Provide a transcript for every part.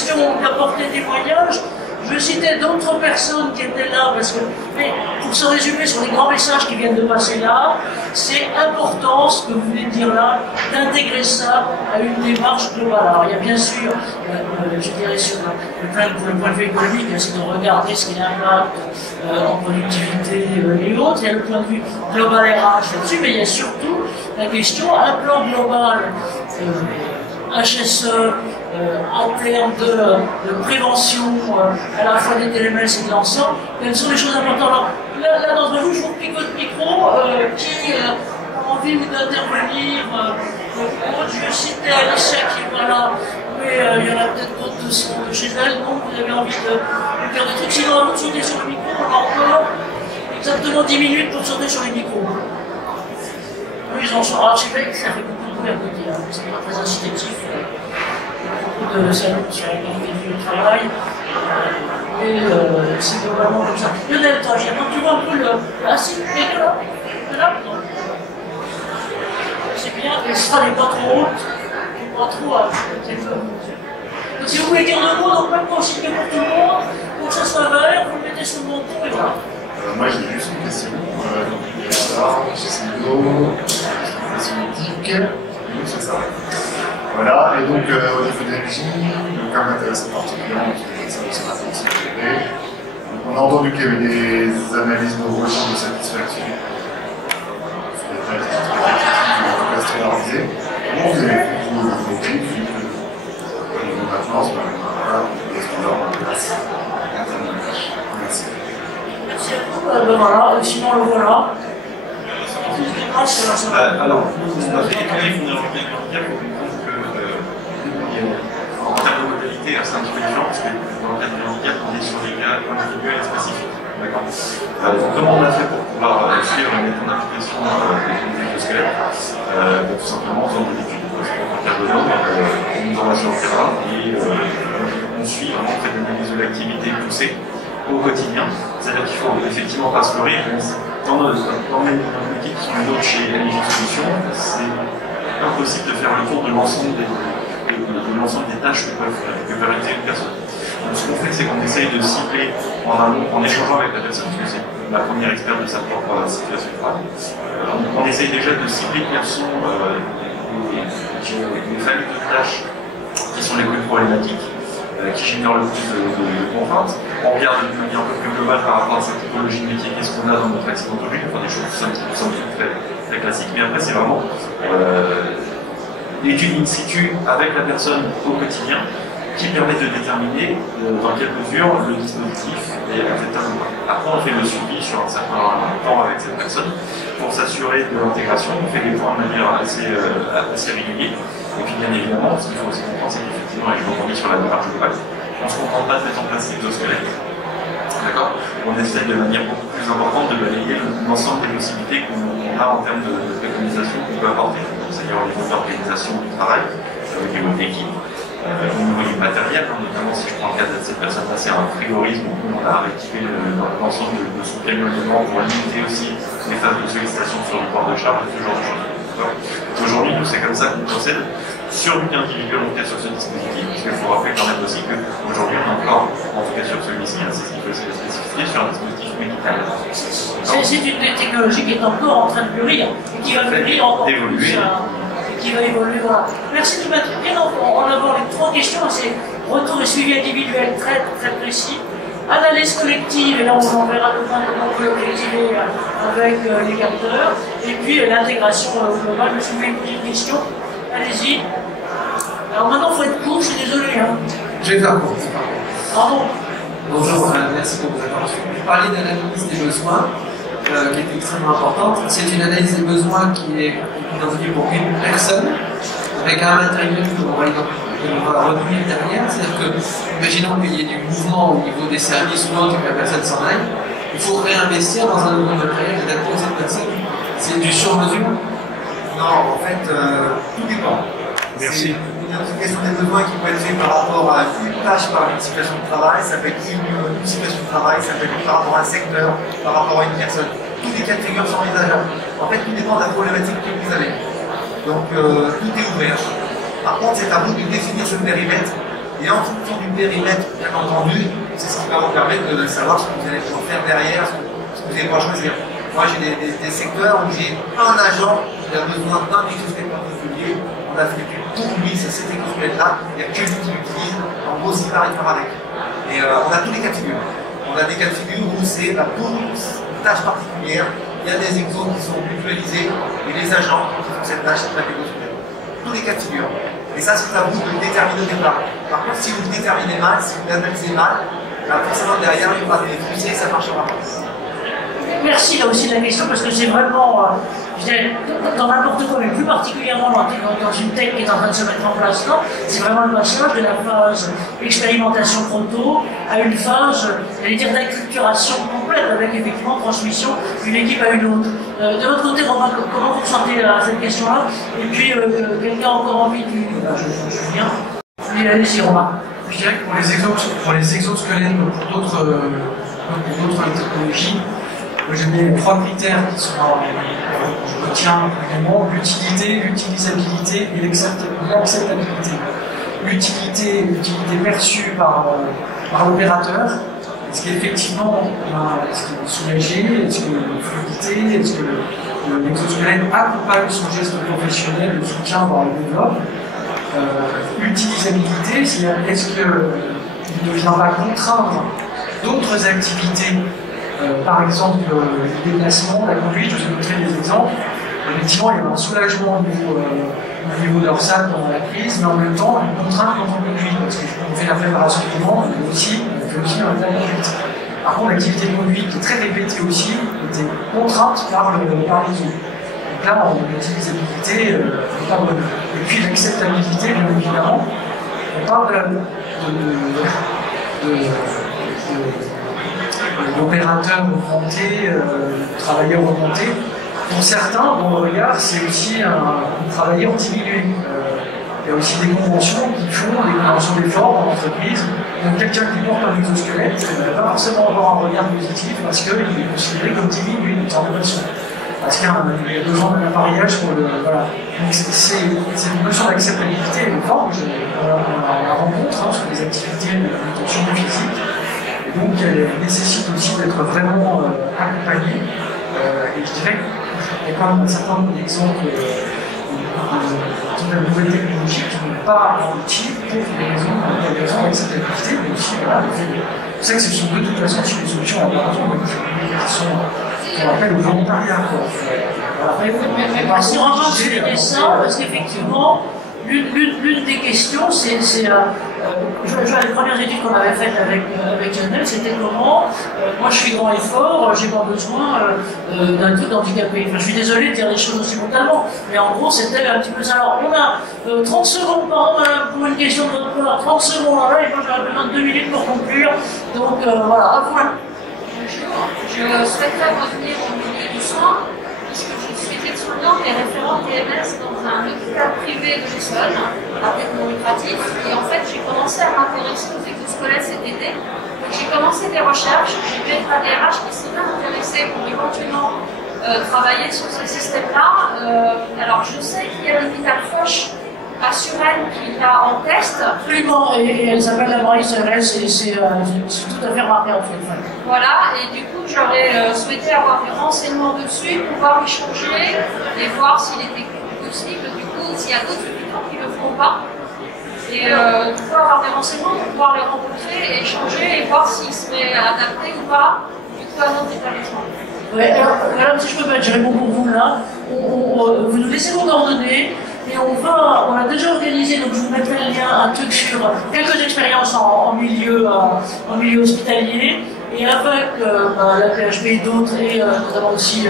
question d'apporter témoignage. Je citais d'autres personnes qui étaient là, parce que, mais pour se résumer sur les grands messages qui viennent de passer là, c'est important, ce que vous venez de dire là, d'intégrer ça à une démarche globale. Alors il y a bien sûr, je dirais sur le point de vue économique, c'est de regarder ce qui a un impact en productivité et autres. Il y a le point de vue global RH là-dessus, mais il y a surtout la question, un plan global HSE, en termes de prévention à la fois des télémesses et de l'ensemble, quelles sont les choses importantes. Alors, là d'entre vous, je vous pique votre micro, qui a envie d'intervenir. Je citais Alicia qui est pas là, mais il y en a peut-être d'autres de chez elle, donc vous avez envie de faire des trucs. Sinon, avant de sauter sur le micro, on a encore exactement 10 minutes pour sauter sur les micros. Oui, ils en sont archivés, ça fait beaucoup de bruit à côté, hein, c'est pas très incitatif. Beaucoup de salons sur la qualité du travail, et c'est globalement comme ça. Lionel, toi, tu vois un peu le. Ah, si, et là, c'est bien, et ce sera les pas trop hautes, pas trop à. Donc, si vous voulez dire deux mots, donc même consigner pour tout le monde, pour que ça soit vert, vous le mettez sous le menton et voilà. Moi, j'ai juste une question. C'est éthique, c'est ça. Voilà, et donc au niveau de l'énergie, le cas m'intéresse particulièrement, parce que ça va fonctionner. On a entendu qu'il y avait des analyses neurologiques de satisfaction sur les tests standardisés. Comment vous avez fait pour vous développer, vu que au niveau de maintenance, voilà, les standards en place. Merci. Merci à vous. Voilà, sinon le voilà. Alors, on a fait étudier fondamentalement bien pour comprendre que en termes de modalité, c'est un petit peu différent parce que dans le cadre du handicap, on est sur des cas individuels et spécifiques. D'accord. Comment on a fait pour pouvoir suivre et mettre en application les exosquelettes tout simplement en faisant des études. En cardiologue, on nous envoie sur le terrain et on suit vraiment fait des analyses de l'activité poussée au quotidien. C'est-à-dire qu'il faut effectivement pas se leurrer. Dans les équipes qui sont les autres chez LG Solutions, c'est impossible de faire le tour de l'ensemble des tâches que peut réaliser une personne. Donc ce qu'on fait, c'est qu'on essaye de cibler en amont, en échangeant avec la personne, parce que c'est la première experte de sa propre situation de travail. On essaye déjà de cibler quelles sont les familles de tâches qui sont les plus problématiques, qui génèrent le plus de contraintes. On regarde de manière un peu plus globale par rapport à cette typologie de métier, qu'est-ce qu'on a dans notre accidentologie, enfin des choses qui sont très classiques, mais après c'est vraiment l'étude in situ avec la personne au quotidien qui permet de déterminer dans quelle mesure le dispositif est acceptable ou pas. Après on fait le suivi sur un certain temps avec cette personne pour s'assurer de l'intégration, on fait des points de manière assez régulière. Et puis bien évidemment, ce qu'il faut aussi comprendre, c'est qu'effectivement, et je rebondis sur la démarche globale, on ne se contente pas de mettre en place l'exosquelette. D'accord. On essaie de manière beaucoup plus importante de balayer l'ensemble des possibilités qu'on a en termes de préconisation qu'on peut apporter. C'est-à-dire au niveau de l'organisation du travail, au niveau de l'équipe, au niveau du matériel, notamment si je prends le cas de cette personne-là, c'est un frigorisme où on a réactivé l'ensemble de son camion pour limiter aussi les phases de sollicitation sur le port de charge et ce genre de choses. Aujourd'hui, nous, c'est comme ça qu'on procède sur l'unité individuelle, en tout cas sur ce dispositif, parce qu'il faut rappeler quand même aussi qu'aujourd'hui, on a encore, en tout cas sur celui-ci, c'est ce qu'il faut spécifier sur un dispositif médical. C'est une technologie qui est encore en train de mûrir, et qui va mûrir encore plus, qui va évoluer. Voilà. Merci de mettre bien en avant les trois questions, c'est retour et suivi individuel très précis. Analyse collective, et là on en verra le point comment on peut l'objectiver avec les capteurs, et puis l'intégration globale. Je me souviens une petite question, allez-y. Alors maintenant il faut être court, je suis désolé. Hein. Je vais faire court. Pardon. Bonjour, merci pour vos interventions. Vous parliez d'analyse des besoins, qui est extrêmement importante. C'est une analyse des besoins qui est identifiée pour une personne, avec un matériel qu'on va retenir derrière. C'est-à-dire que, imaginons qu'il y ait du mouvement au niveau des services ou autre et que la personne s'en aille, il faut réinvestir dans un nouveau matériel adapté à cette personne. C'est du sur-mesure? Non, en fait, tout dépend. Merci. Une identification des besoins qui peut être faite par rapport à une tâche par une situation de travail, ça peut être une situation de travail, ça peut être par rapport à un secteur, par rapport à une personne. Tous les cas de figure sont envisageables. En fait, tout dépend de la problématique que vous avez. Donc, tout est ouvert. Par contre, c'est à vous de définir ce périmètre Et en fonction du périmètre, bien entendu, c'est ce qui va vous permettre de savoir ce que vous allez pouvoir faire derrière, ce que vous allez pouvoir choisir. Moi, j'ai des secteurs où j'ai un agent qui a besoin d'un exosquelette particulier. On a fait pour lui, c'est cet exosquelette-là, il n'y a que lui qui l'utilise. En gros, c'est pareil faire avec. Et on a tous les cas de figure. On a des cas de figure où c'est pour une tâche particulière, il y a des exos qui sont mutualisés et les agents qui font cette tâche, c'est pas l'exosquelette. Tous les cas de figure. Et ça, c'est à vous de le déterminer au départ. Par contre, si vous le déterminez mal, si vous l'analysez mal, forcément derrière, il y aura des frustrés et ça ne marchera pas. Merci là aussi de la question parce que c'est vraiment, je dirais, dans n'importe quoi, mais plus particulièrement dans une tech qui est en train de se mettre en place là, c'est vraiment le passage de la phase expérimentation proto à une phase, j'allais dire, d'acculturation complète avec effectivement transmission d'une équipe à une autre. De votre côté, Romain, comment vous ressentez à cette question-là? Et puis, quelqu'un a encore envie du... je viens. Oui, allez-y, Romain. Je dirais que pour les exosquelettes, pour d'autres technologies, j'ai mis 3 critères qui sont, je retiens vraiment, l'utilité, l'utilisabilité et l'acceptabilité. L'utilité perçue par l'opérateur, est-ce qu'effectivement, est-ce qu'il est soulagé, est-ce qu'il y a une fluidité, est-ce que l'exosquelette accompagne son geste professionnel de soutien dans le développement. L'utilisabilité, c'est-à-dire est-ce qu'il ne vient pas contraindre d'autres activités, par exemple le déplacement, la conduite, je vous ai montré des exemples. Effectivement, il y a un soulagement au niveau dorsal pendant la prise, mais en même temps une contrainte quand on conduit, parce qu'on fait la préparation du moment, on fait aussi la conduite. Par contre, l'activité de conduite qui est très répétée aussi était contrainte par les eaux. Donc là, on a une utilisabilité pas bonne. Et puis l'acceptabilité, bien évidemment, on parle d'opérateurs augmentés, travailleurs augmentés. Pour certains, dans le regard, c'est aussi un travailleur diminué. Il y a aussi des conventions qui font des conventions d'effort dans l'entreprise. Donc quelqu'un qui porte un exosquelette ne va pas forcément avoir un regard positif parce qu'il est considéré comme diminué d'une certaine façon. Parce qu'il y a besoin d'un appareillage pour le. Voilà. Donc c'est une notion d'acceptabilité et de forme qu'on la rencontre sur les activités de manutention physique. Et donc elle nécessite aussi d'être vraiment accompagnée. Et je dirais qu'il y a quand même un certain nombre d'exemples de nouvelles technologies qui n'ont pas abouti pour des raisons d'acceptabilité, mais aussi voilà, c'est ça que ce sont de toute façon des solutions à qui sont qu'on appelle le volontariat. Merci Romain de souligner ça, parce qu'effectivement, l'une des questions, c'est les premières études qu'on avait faites avec Janelle, c'était comment, moi je suis grand et fort, j'ai pas besoin d'un truc handicapé. Enfin, je suis désolé de dire les choses aussi brutalement, mais en gros c'était un petit peu ça. Alors on a 30 secondes, pardon, pour une question de votre part, 30 secondes là, et moi j'aurais besoin de 2 minutes pour conclure. Donc voilà, à vous. Je souhaiterais revenir au milieu du soin, puisque je suis aide-soignante et référente TMS dans un hôpital privé de l'Essonne, à but non lucratif. Et en fait, j'ai commencé à m'intéresser aux exosquelettes cet été. Donc j'ai commencé des recherches, j'ai vu être ADRH qui s'est bien intéressé pour éventuellement travailler sur ce système-là. Alors je sais qu'il y a l'hôpital Foch à Suresnes qui l'a en test. Absolument, et elle s'appelle la Maurice RS et c'est tout à fait remarqué en fait. Voilà, et du coup j'aurais souhaité avoir des renseignements dessus, pouvoir échanger et voir s'il était possible, du coup, s'il y a d'autres hôpitaux qui ne le font pas. Et pouvoir avoir des renseignements pour pouvoir les rencontrer et échanger et voir s'ils seraient adaptés ou pas du coup à notre établissement. Ouais, alors, madame, si je peux mettre, je réponds pour vous là. Vous nous laissez vos coordonnées. Et on a déjà organisé, donc je vous mettrai le lien, un truc sur quelques expériences en milieu hospitalier, et avec la PHP et d'autres, et notamment aussi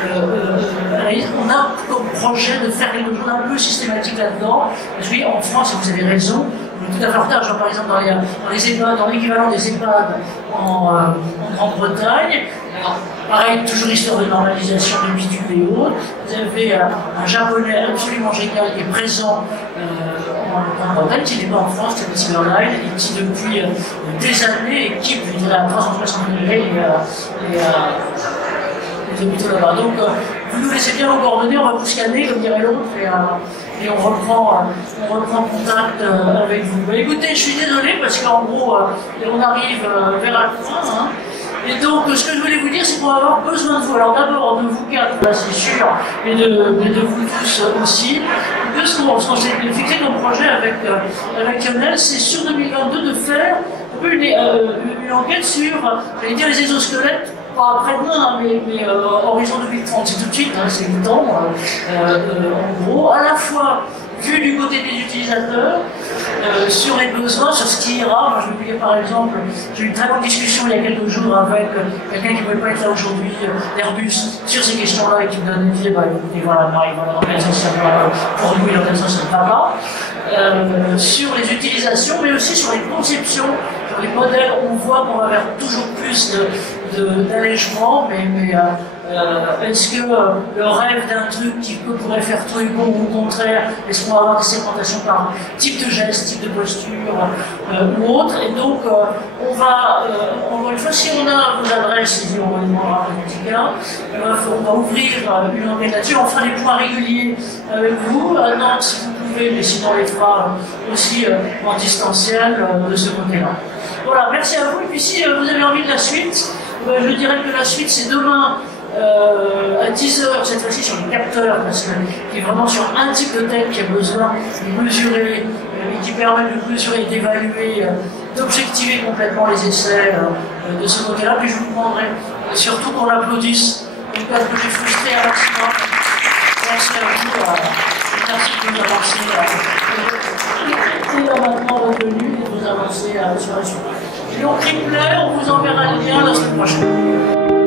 on a comme projet de faire quelque chose d'un peu systématique là-dedans, parce que en France, vous avez raison, on est tout à fait en retard, genre par exemple dans les EHPAD, dans l'équivalent des EHPAD en Grande-Bretagne. Alors, pareil, toujours histoire de normalisation de bitume et autres. Vous avez un japonais absolument génial qui est présent en Grande-Bretagne, qui n'est pas en France, qui est Cyberline, et qui depuis des années équipe, je dirais, à 360 degrés les hôpitaux là-bas. Donc vous nous laissez bien vos coordonnées, on va vous scanner, comme dirait l'autre, et on reprend contact avec vous. Bah, écoutez, je suis désolé parce qu'en gros, on arrive vers la fin. Hein. Et donc, ce que je voulais vous dire, c'est qu'on va avoir besoin de vous. Alors d'abord, de vous quatre, là, c'est sûr, mais de vous tous aussi. Ce qu'on s'est fixé comme projet avec Lionel, c'est sur 2022 de faire une enquête sur, j'allais dire, les exosquelettes, pas après-demain, mais horizon 2030, c'est tout de suite, hein, c'est le temps, en gros, à la fois vu du côté des utilisateurs, sur les besoins, sur ce qui ira. Moi, je vais vous dire par exemple, j'ai eu une très longue discussion il y a quelques jours avec quelqu'un qui ne pouvait pas être là aujourd'hui, d'Airbus, sur ces questions-là, et qui me donne une idée, bah écoutez, voilà, Marie, voilà, l'organisation, pour nous, l'organisation ne va pas. Sur les utilisations, mais aussi sur les conceptions, sur les modèles, on voit qu'on va vers toujours plus d'allègement, mais est-ce que le rêve d'un truc qui pourrait faire tout est bon ou au contraire, est-ce qu'on va avoir des segmentations par type de geste, type de posture ou autre? Et donc, on va, encore une fois, si on a vos adresses, et on va demander on va ouvrir une enquête là-dessus, on fera des points réguliers avec vous, à Nantes si vous pouvez, mais sinon on les fera aussi en distanciel de ce côté-là. Voilà, merci à vous, et puis si vous avez envie de la suite, je dirais que la suite c'est demain à 10h, cette fois-ci sur les capteurs, parce qu'il est vraiment sur un type de tech qui a besoin de mesurer, et qui permet de mesurer, d'évaluer, d'objectiver complètement les essais de ce côté-là. Puis je vous demanderai surtout qu'on l'applaudisse, parce que j'ai frustré un maximum. Merci à vous, merci de nous avancer. Et maintenant retenu et de vous avancer sur la suite. Et donc, replay, on vous enverra le lien la semaine prochaine.